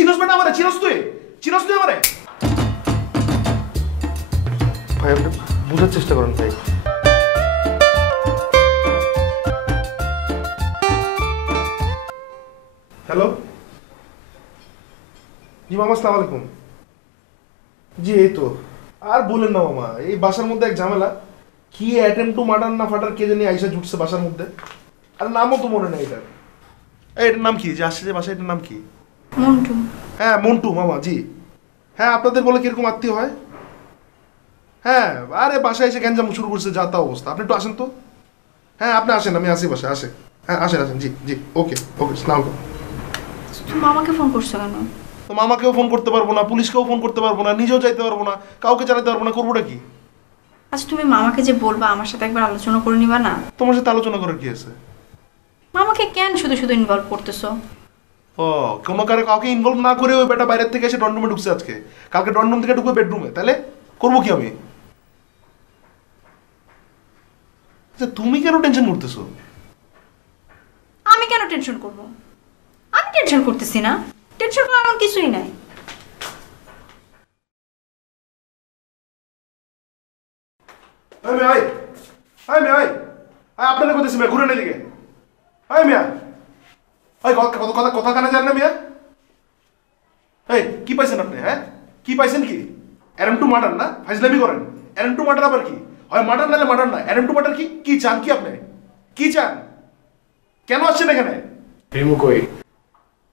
চিনোস না আমারে? চিনোস তুই আমারে? ভাই আপনি বোঝার চেষ্টা করেন ভাই। হ্যালো জি মামা, আসসালামু আলাইকুম। জি এই তো। আর বলেন না মামা, এই বাসার মধ্যে এক ঝামেলা। কি অ্যাটেম্প টু মার্ডার না ফাটার কে জানি আইসা জুটছে বাসার মধ্যে। আর নামও তো মনে নেই এটার। এটার নাম কি যে আসছে যে বাসায়, এটার নাম কি? মন্টু। হ্যাঁ মন্টু মামা, জি। হ্যাঁ আপনাদের বলে কিরকম আত্মীয় হয়? হ্যাঁ আরে বাসায় এসে গ্যাঞ্জাম শুরু করছে, যা তা অবস্থা। আপনি একটু আসেন তো। হ্যাঁ আপনি আসেন, আমি আসি বাসায়। আসে হ্যাঁ আসেন জি জি, ওকে ওকে, সালাম। তুমি মামাকে ফোন করছো কেন? তো মামাকেও ফোন করতে পারবো না, পুলিশকেও ফোন করতে পারবো না, নিজেও যাইতে পারবো না, কাউকে জানাতে পারবো না, করবোটা কি? আচ্ছা তুমি মামাকে যে বলবা আমার সাথে একবার আলোচনা করে নিবা না? তোমার সাথে আলোচনা করার কি আছে? মামাকে কেন শুধু শুধু ইনভলভ করতেছো? ও কোনো কাউকে ইনভলভ না করে ওই বেটা বাইরের থেকে এসে ডনরুমে ঢুকছে আজকে, কালকে ডনরুম থেকে ঢুকবে বেডরুমে, তাহলে করবো কি আমি? আচ্ছা তুমি কেন টেনশন করতেছো? আমি কেন টেনশন করব? আমি টেনশন করতেছি না। টেনশন করার এমন কিছুই নাই। আপনাদের কথা মিয়া, ঘুরে দিকে। মিয়া কথা কানে যান না মিয়া। এই কি পাইছেন আপনি? হ্যাঁ কি পাইছেন? কি অ্যারেম টু মার্ডার না? ফাইজলামি করেন। অ্যারেম টু মার্ডার আবার কি হয়? মার্ডার নালে মার্ডার না, অ্যারেম টু মার্ডার কি? কি চান কি আপনি? কি চান? কেন আসছেন এখানে? রিমু কই?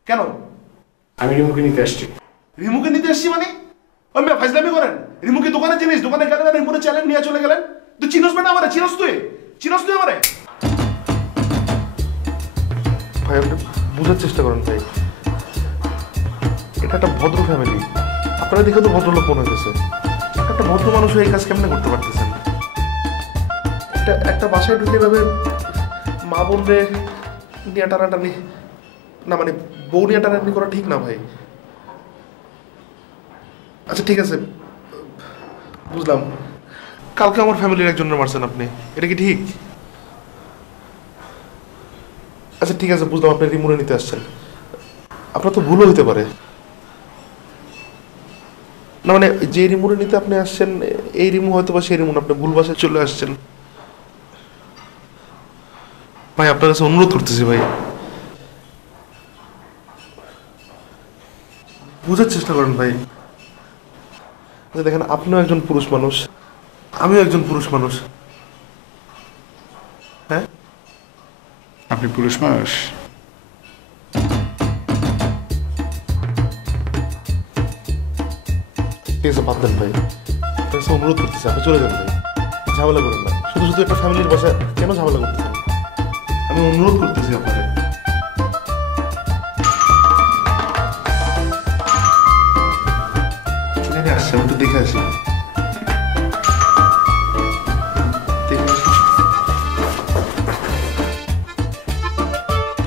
কেন? আমি রিমুকে নিতে আসছি। রিমুকে নিতে আসছি মানে? ওই মিয়া ফাইজলামি করেন। রিমুকে দোকানের জিনিস, দোকানে গেলেন আর রিমুকে চ্যালেঞ্জ নিয়ে চলে গেলেন। তুই চিনোস না আমারে? চিনোস তুই আমারে? ভাই আপনি বোঝার চেষ্টা করেন ভাই। এটা একটা ভদ্র ফ্যামিলি, আপনারা দেখে তো ভদ্রলোক মনে হইতেছে। একটা ভদ্র মানুষ এই কাজ কেমনে করতে পারতেছেন? একটা বাসায় ঢুকে যাবে মা বোনরে নিয়ে টানাটানি না, মানে বউ নিয়ে টানাটানি করা ঠিক না ভাই। আচ্ছা ঠিক আছে বুঝলাম, কালকে আমার ফ্যামিলির একজনের মারছেন আপনি, এটা কি ঠিক? আচ্ছা ঠিক আছে বুঝলাম, আপনি রিমুরে নিতে আসছেন। আপনার তো ভুলও হতে পারে না, মানে যে রিমুরে নিতে আপনি আসছেন এই রিমু হয়তো বা সেই রিমু আপনি ভুল বাসায় চলে আসছেন। ভাই আপনার কাছে অনুরোধ করতেছি ভাই, বুঝার চেষ্টা করেন ভাই। দেখেন আপনিও একজন পুরুষ মানুষ, আমিও একজন পুরুষ মানুষ। হ্যাঁ আপনি পুরুষ মানুষ? ঠিক আছে বাদ দেন ভাই, আপনার কাছে অনুরোধ করতেছি আপনি চলে যান ভাই, ঝামেলা করেন না। শুধু শুধু একটা ফ্যামিলির বাসায় কেন ঝামেলা করতেছেন? আমি অনুরোধ করতেছি আপনাকে। আসছে আমি একটু দেখে আসি।